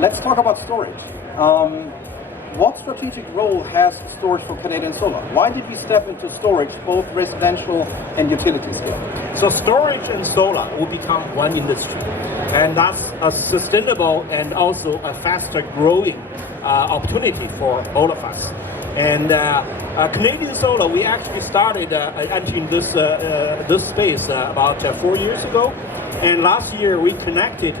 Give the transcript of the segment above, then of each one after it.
let's talk about storage. What strategic role has storage for Canadian Solar? Why did we step into storage, both residential and utility scale? So storage and solar will become one industry, and that's a sustainable and also a faster growing opportunity for all of us. And Canadian Solar, we actually started entering this space about 4 years ago, and last year we connected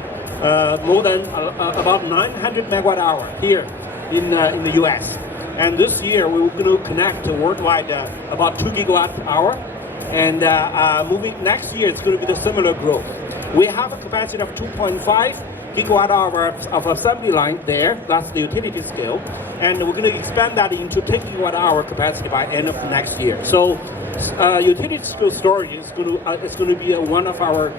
more than about 900 megawatt hour here in the US. And this year we're going to connect worldwide about 2 gigawatt hour, and moving next year it's going to be the similar growth. We have a capacity of 2.5 gigawatt hour of assembly line there, that's the utility scale, and we're going to expand that into 10 gigawatt hour capacity by end of next year. So utility scale storage is going to be one of our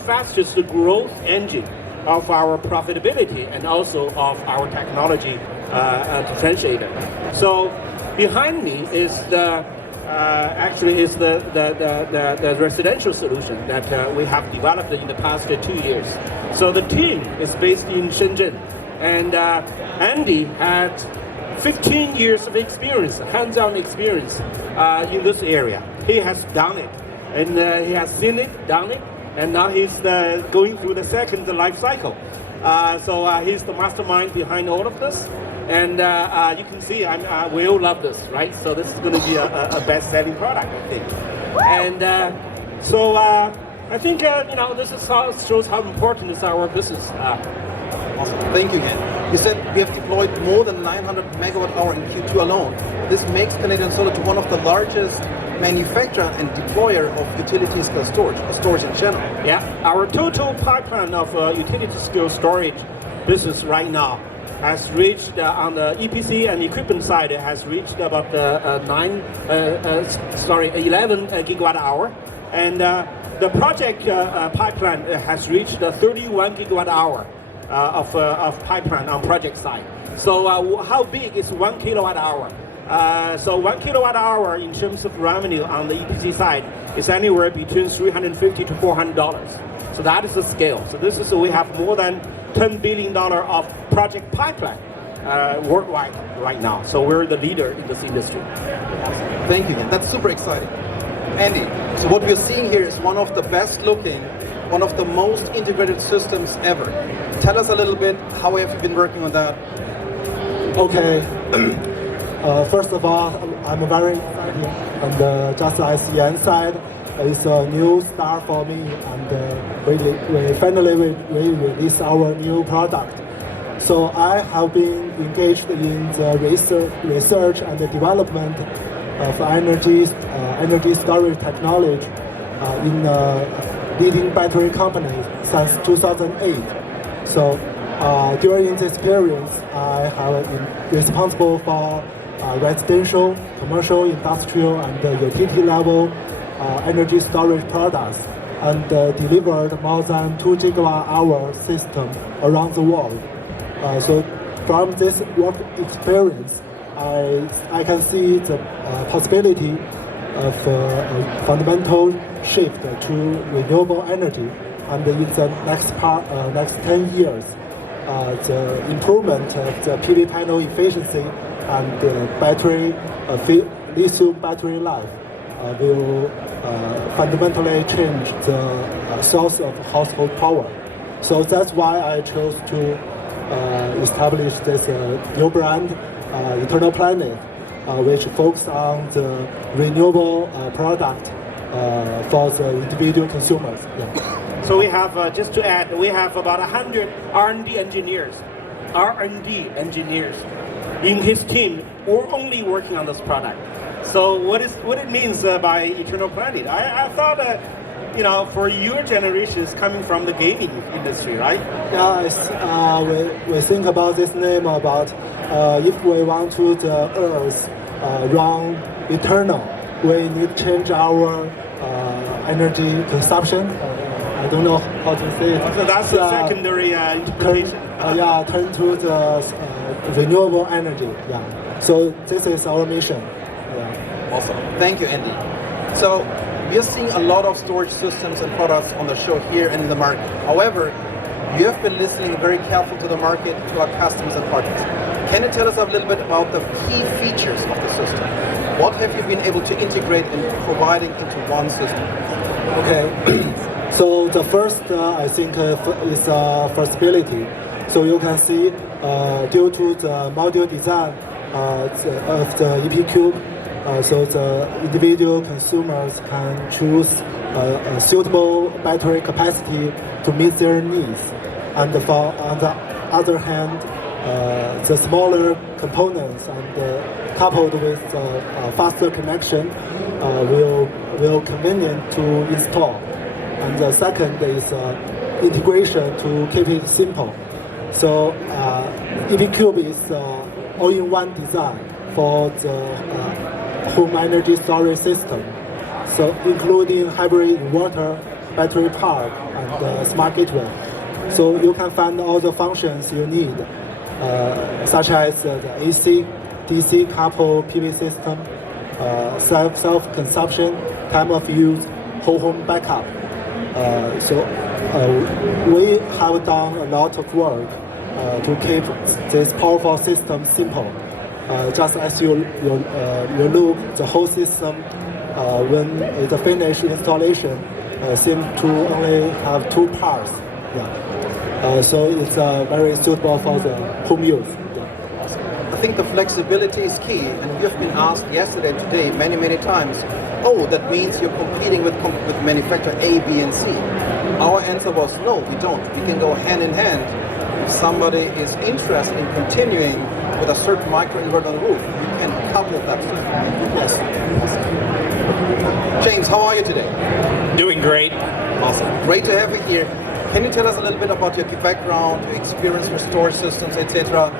fastest growth engine of our profitability and also of our technology differentiator. So behind me is the residential solution that we have developed in the past 2 years. So the team is based in Shenzhen, and Andy had 15 years of experience, hands-on experience in this area. He has done it, and he has seen it, done it, and now he's going through the second life cycle. So he's the mastermind behind all of this. And you can see, we all love this, right? So this is going to be a best-selling product, I think. And so I think this is shows how important is our business. Awesome. Thank you again. You said we have deployed more than 900 megawatt hour in Q2 alone. This makes Canadian Solar to one of the largest manufacturer and deployer of utility scale storage, or storage in general. Yeah, our total pipeline of utility scale storage business right now has reached on the EPC and equipment side, it has reached about 11 gigawatt hour, and the project pipeline has reached 31 gigawatt hour of pipeline on project side. So how big is 1 kilowatt hour? So 1 kilowatt hour in terms of revenue on the EPC side is anywhere between $350 to $400. So that is the scale. So this is, we have more than $10 billion of project pipeline worldwide right now. So we're the leader in this industry. Thank you, man. That's super exciting. Andy, so what we're seeing here is one of the best looking, one of the most integrated systems ever. Tell us a little bit, how have you been working on that? Okay. First of all, I'm very excited, and just as Yan said, it's a new start for me, and we finally release our new product. So I have been engaged in the research and the development of energy storage technology in leading battery companies since 2008. So during this experience, I have been responsible for residential, commercial, industrial, and utility level energy storage products, and delivered more than 2 gigawatt hour system around the world. So from this work experience, I can see the possibility of a fundamental shift to renewable energy, and in the next 10 years, the improvement of the PV panel efficiency and battery lithium battery life will fundamentally change the source of household power. So that's why I chose to establish this new brand, Eternal Planet, which focuses on the renewable product for the individual consumers. Yeah. So we have, just to add, we have about 100 R&D engineers in his team who are only working on this product. So what it means by Eternal Planet? I thought, for your generation, it's coming from the gaming industry, right? Yes, we think about this name about if we want to the Earth run eternal, we need to change our energy consumption. I don't know how to say it. So that's the secondary interpretation. Turn to the renewable energy. Yeah. So this is our mission. Yeah. Awesome. Thank you, Andy. So we are seeing a lot of storage systems and products on the show here and in the market. However, You have been listening very careful to the market, to our customers and partners. Can you tell us a little bit about the key features of the system? What have you been able to integrate in providing into one system? Okay, so the first I think is flexibility. So you can see due to the module design of the EP Cube, so the individual consumers can choose a suitable battery capacity to meet their needs. And on the other hand, the smaller components and coupled with faster connection will convenient to install. And the second is integration to keep it simple. So EP Cube is all-in-one design for the home energy storage system. So including hybrid inverter, battery park, and smart gateway. So you can find all the functions you need, such as the AC, DC couple PV system, self-consumption, time of use, whole home backup. So we have done a lot of work to keep this powerful system simple. Just as you look, the whole system, when it's a finished installation, seems to only have two parts. Yeah. So it's very suitable for the home use. I think the flexibility is key, and we have been asked yesterday and today many times, oh, that means you're competing with manufacturer A, B, and C. Our answer was no, we don't. We can go hand in hand. If somebody is interested in continuing with a certain microinverter on the roof, you can couple that. Yes. James, how are you today? Doing great. Awesome. Great to have you here. Can you tell us a little bit about your background, your experience with storage systems, etc.?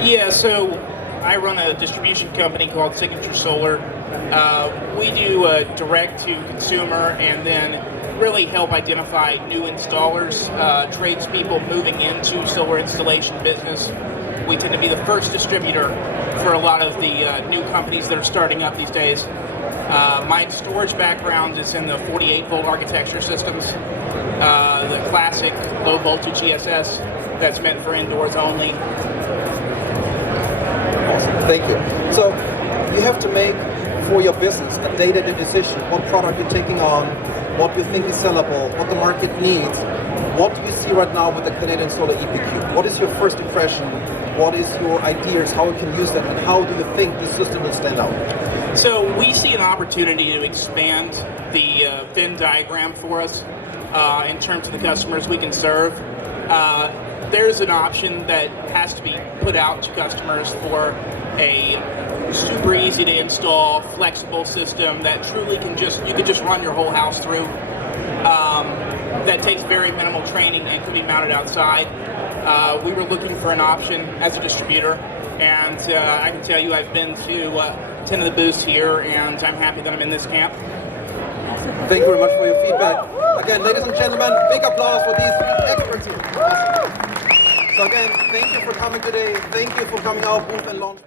Yeah, so I run a distribution company called Signature Solar. We do direct to consumer and then really help identify new installers, tradespeople moving into solar installation business. We tend to be the first distributor for a lot of the new companies that are starting up these days. My storage background is in the 48-volt architecture systems, the classic low-voltage ESS that's meant for indoors only. Awesome, thank you. So you have to make for your business a data decision, what product you're taking on, what you think is sellable, what the market needs. What do you see right now with the Canadian Solar EP Cube? What is your first impression? What is your ideas, how you can use them, and how do you think this system will stand out? So we see an opportunity to expand the Venn diagram for us in terms of the customers we can serve. There's an option that has to be put out to customers for a super easy to install, flexible system that truly you could just run your whole house through. That takes very minimal training and can be mounted outside. We were looking for an option as a distributor, and I can tell you I've been to 10 of the booths here, and I'm happy that I'm in this camp. Thank you very much for your feedback. Again, ladies and gentlemen, big applause for these experts here. Awesome. So again, thank you for coming today. Thank you for coming out booth and launch.